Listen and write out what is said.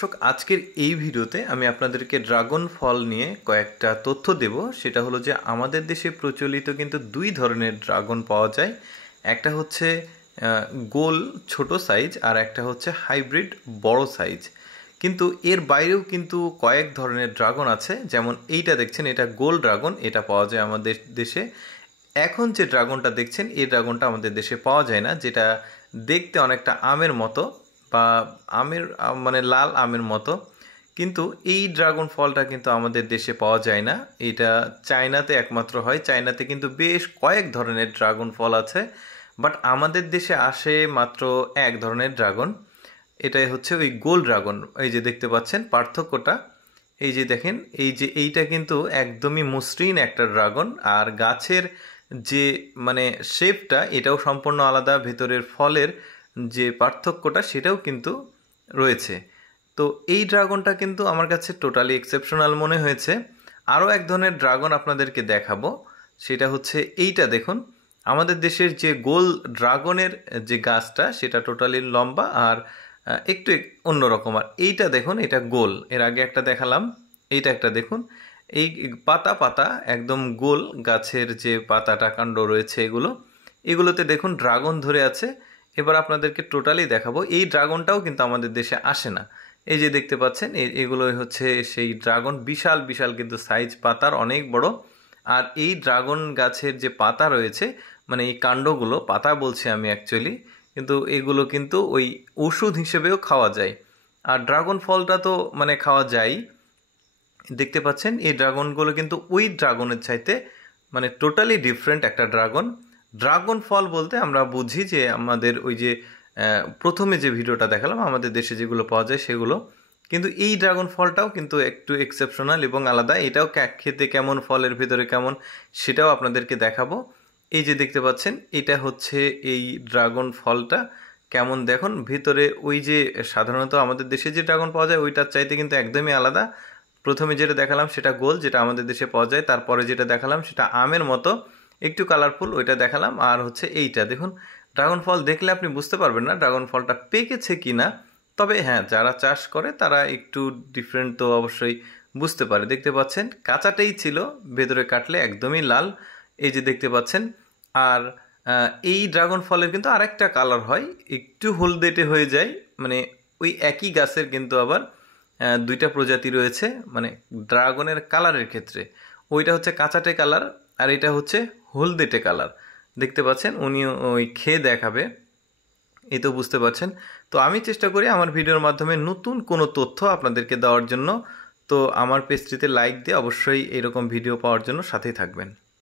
দর্শক আজকের এই ভিডিওতে আমি আপনাদেরকে ড্রাগন ফল নিয়ে কয়েকটা তথ্য দেব। সেটা হলো যে আমাদের দেশে প্রচলিত কিন্তু দুই ধরনের ড্রাগন পাওয়া যায়। একটা হচ্ছে গোল ছোট সাইজ আর একটা হচ্ছে হাইব্রিড বড় সাইজ। কিন্তু এর বাইরেও কিন্তু কয়েক ধরনের ড্রাগন আছে, যেমন এইটা দেখছেন, এটা গোল ড্রাগন, এটা পাওয়া যায় আমাদের দেশে। এখন যে ড্রাগনটা দেখছেন এই ড্রাগনটা আমাদের দেশে পাওয়া যায় না, যেটা দেখতে অনেকটা আমের মতো বা আমের মানে লাল আমের মতো, কিন্তু এই ড্রাগন ফলটা কিন্তু আমাদের দেশে পাওয়া যায় না। এটা চায়নাতে একমাত্র হয়। চায়নাতে কিন্তু বেশ কয়েক ধরনের ড্রাগন ফল আছে, বাট আমাদের দেশে আসে মাত্র এক ধরনের ড্রাগন। এটাই হচ্ছে ওই গোল ড্রাগন। এই যে দেখতে পাচ্ছেন পার্থক্যটা, এই যে দেখেন, এই যে এইটা কিন্তু একদমই মসৃণ একটা ড্রাগন, আর গাছের যে মানে শেপটা এটাও সম্পূর্ণ আলাদা, ভেতরের ফলের যে পার্থক্যটা সেটাও কিন্তু রয়েছে। তো এই ড্রাগনটা কিন্তু আমার কাছে টোটালি এক্সেপশনাল মনে হয়েছে। আরও এক ধরনের ড্রাগন আপনাদেরকে দেখাবো, সেটা হচ্ছে এইটা দেখুন। আমাদের দেশের যে গোল ড্রাগনের যে গাছটা সেটা টোটালি লম্বা আর একটু অন্যরকম, আর এইটা দেখুন, এটা গোল। এর আগে একটা দেখালাম, এইটা একটা দেখুন, এই পাতা পাতা একদম গোল, গাছের যে পাতাটা কাণ্ড রয়েছে এগুলোতে দেখুন ড্রাগন ধরে আছে। এবার আপনাদেরকে টোটালি দেখাবো, এই ড্রাগনটাও কিন্তু আমাদের দেশে আসে না। এই যে দেখতে পাচ্ছেন এগুলোই হচ্ছে সেই ড্রাগন, বিশাল বিশাল কিন্তু সাইজ, পাতার অনেক বড়। আর এই ড্রাগন গাছের যে পাতা রয়েছে, মানে এই কাণ্ডগুলো, পাতা বলছি আমি অ্যাকচুয়ালি, কিন্তু এগুলো কিন্তু ওই ওষুধ হিসেবেও খাওয়া যায়। আর ড্রাগন ফলটা তো মানে খাওয়া যায়। দেখতে পাচ্ছেন এই ড্রাগনগুলো কিন্তু ওই ড্রাগনের চাইতে মানে টোটালি ডিফারেন্ট একটা ড্রাগন। ড্রাগন ফল বলতে আমরা বুঝি যে আমাদের ওই যে প্রথমে যে ভিডিওটা দেখালাম আমাদের দেশে যেগুলো পাওয়া যায় সেগুলো, কিন্তু এই ড্রাগন ফলটাও কিন্তু একটু এক্সেপশনাল এবং আলাদা। এটাও খেতে কেমন, ফলের ভিতরে কেমন, সেটাও আপনাদেরকে দেখাবো। এই যে দেখতে পাচ্ছেন এটা হচ্ছে এই ড্রাগন ফলটা কেমন দেখুন, ভিতরে ওই যে সাধারণত আমাদের দেশে যে ড্রাগন পাওয়া যায় ওইটার চাইতে কিন্তু একদমই আলাদা। প্রথমে যেটা দেখালাম সেটা গোল, যেটা আমাদের দেশে পাওয়া যায়। তারপরে যেটা দেখালাম সেটা আমের মতো, একটু কালারফুল, ওইটা দেখালাম। আর হচ্ছে এইটা দেখুন, ড্রাগন ফল দেখলে আপনি বুঝতে পারবেন না ড্রাগন ফলটা পেকেছে কি না, তবে হ্যাঁ যারা চাষ করে তারা একটু ডিফারেন্ট তো অবশ্যই বুঝতে পারে। দেখতে পাচ্ছেন কাঁচাটাই ছিল, ভেতরে কাটলে একদমই লাল, এই যে দেখতে পাচ্ছেন। আর এই ড্রাগন ফলের কিন্তু আরেকটা কালার হয়, একটু হলদেটে হয়ে যায়, মানে ওই একই গাছের কিন্তু আবার দুইটা প্রজাতি রয়েছে মানে ড্রাগনের কালারের ক্ষেত্রে। ওইটা হচ্ছে কাঁচাটে কালার আর এটা হচ্ছে হলদেটে কালার। দেখতে পাচ্ছেন, উনি ওই খেয়ে দেখাবে, এই তো বুঝতে পারছেন। তো আমি চেষ্টা করি আমার ভিডিওর মাধ্যমে নতুন কোনো তথ্য আপনাদেরকে দেওয়ার জন্য। তো আমার পেজটিতে লাইক দিয়ে অবশ্যই এরকম ভিডিও পাওয়ার জন্য সাথেই থাকবেন।